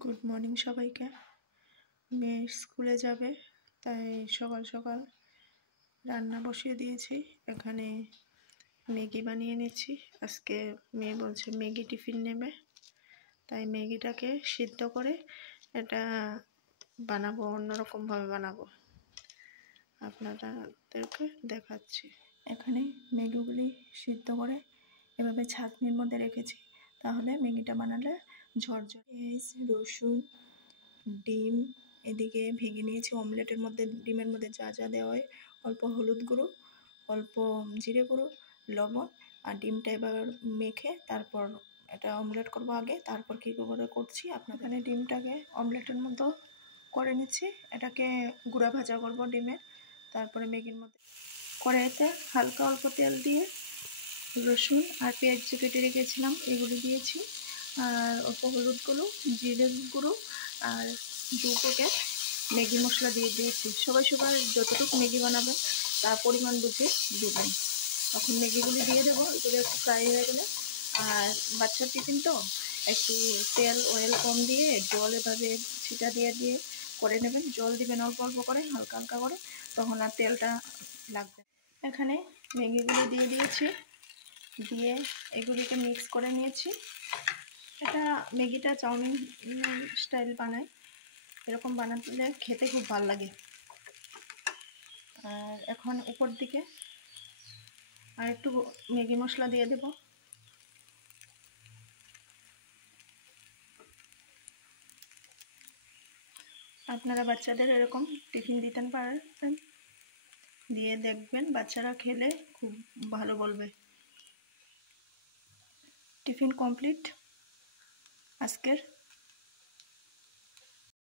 Good morning সবাইকে। মেয়ে স্কুলে যাবে তাই সকাল সকাল রান্না বসিয়ে দিয়েছি। এখানে ম্যাগি বানিয়ে নিচ্ছি। আজকে মেয়ে বলছে ম্যাগি টিফিন নেবে, তাই ম্যাগিটাকে সিদ্ধ করে এটা বানাবো, অন্যরকমভাবে বানাবো, আপনাদেরকে দেখাচ্ছি। এখানে ম্যাগিগুলি সিদ্ধ করে এভাবে ছাঁকনির মধ্যে রেখেছি, তাহলে ম্যাগিটা বানালে ঝরঝরে। পেঁয়াজ, রসুন, ডিম এদিকে ভেঙে নিয়েছি। অমলেটের মধ্যে, ডিমের মধ্যে যা যা দেওয়া হয়, অল্প হলুদ গুঁড়ো, অল্প জিরে গুঁড়ো, লবণ, আর ডিমটা এবার মেখে তারপর এটা অমলেট করবো আগে, তারপর কী করে করছি আপনার। এখানে ডিমটাকে অমলেটের মতো করে নিচ্ছি। এটাকে গুঁড়া ভাজা করবো ডিমের। তারপরে ম্যাগির মধ্যে কড়াইতে হালকা অল্প তেল দিয়ে রসুন আর পেঁয়াজ যে কেটে রেখেছিলাম এগুলো দিয়েছি, আর অল্প হলুদ গুঁড়ো, জিরে গুঁড়ো আর 2 প্যাকেট ম্যাগি মশলা দিয়ে দিয়েছি। সবাই যতটুকু ম্যাগি বানাবেন তার পরিমাণ বুঝে দেবেন। তখন ম্যাগিগুলি দিয়ে দেবো। এগুলো একটু ফ্রাই হয়ে গেলে, আর বাচ্চার টিফিন তো একটু অয়েল কম দিয়ে জল এভাবে ছিটা দিয়ে দিয়ে করে নেবেন। জল দিবেন অল্প অল্প করে, হালকা হালকা করে, তখন আর তেলটা লাগবে। এখানে ম্যাগিগুলো দিয়ে দিয়েছি, দিয়ে এগুলিকে মিক্স করে নিয়েছি। এটা ম্যাগিটা চাউমিন স্টাইল বানায়, এরকম বানালে খেতে খুব ভালো লাগে। আর এখন উপর দিকে আর একটু ম্যাগি মশলা দিয়ে দেব। আপনারা বাচ্চাদের এরকম টিফিন দিতে পারেন, দিয়ে দেখবেন বাচ্চারা খেলে খুব ভালো বলবে। টিফিন কমপ্লিট আজকের।